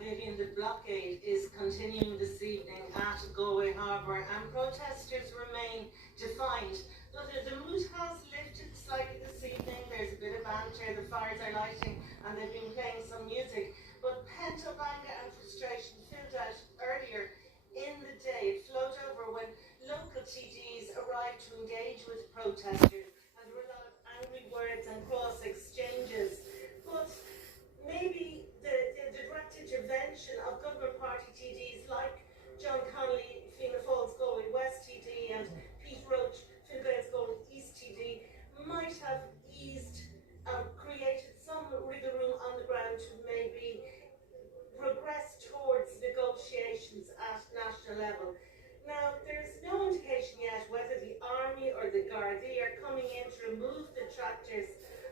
Vivian, the blockade is continuing this evening at Galway Harbour and protesters remain defiant. The mood has lifted slightly this evening. There's a bit of banter, the fires are lighting and they've been playing some music. But pent-up anger and frustration filled out earlier in the day. It flowed over when local TDs arrived to engage with protesters, and there were a lot of angry words and cross exchanges. But maybe the direct intervention of government party TDs like John Connolly, Fianna Fáil's Galway West TD, and Pete Roach, Fine Gael's Galway East TD, might have eased, created some wriggle room on the ground to maybe progress towards negotiations at national level. Now, there's no indication yet whether the Army or the Gardaí are coming in to remove the tractors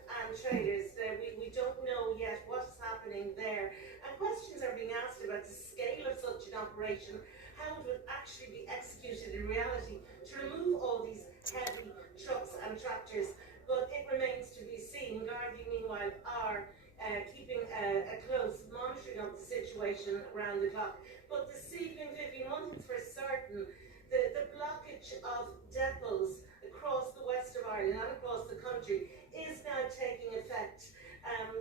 and trailers. We don't know yet what's happening there. And questions are being asked about the scale of such an operation, how it would actually be executed in reality to remove all these heavy trucks and tractors. But it remains to be seen. Gardaí, meanwhile, are keeping a close monitoring of the situation around the clock. But this evening, Vivian, one thing's for certain, the blockage of depots across the west of Ireland and across the country is now taking effect.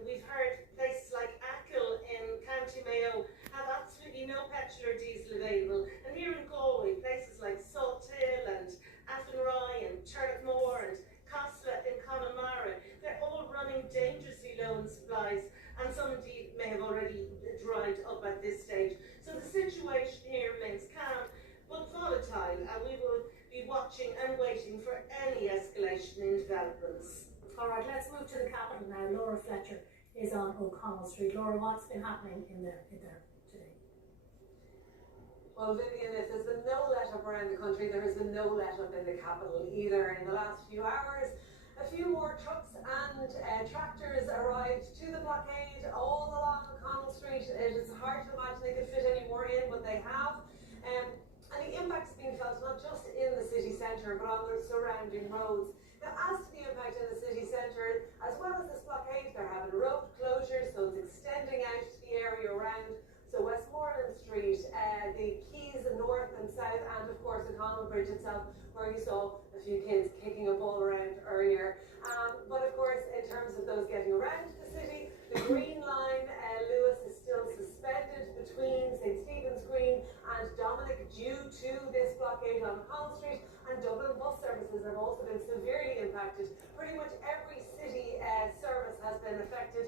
We've heard places like Achill in County Mayo have absolutely no petrol or diesel available. And here in Galway, places like Salthill and Athenry and Turlough and Castle in Connemara, they're all running dangerously low in supplies, and some indeed may have already dried up at this stage. So the situation here remains calm but volatile, and we will be watching and waiting for any escalation in developments. All right, let's move to the capital now. Laura Fletcher is on O'Connell Street. Laura, what's been happening in there today? Well, Vivian, if there's been no let-up around the country, there has been no let-up in the capital either. In the last few hours, a few more trucks and tractors arrived to the blockade all along O'Connell Street. It is hard to imagine they could fit any more in, but they have. And the impact's being felt not just in the city centre, but on the surrounding roads. Now, as to the impact in the city centre, as well as this blockade, they're having road closures, so it's extending out to the area around. So Westmoreland Street, the quays north and south, and of course O'Connell Bridge itself, where you saw a few kids kicking a ball around earlier. But of course, in terms of those getting around the city, the Green Line, Lewis, is still suspended between St Stephen's Green and Dominic due to this blockade on O'Connell Street, and Dublin bus services have also been severely impacted. Pretty much every city service has been affected,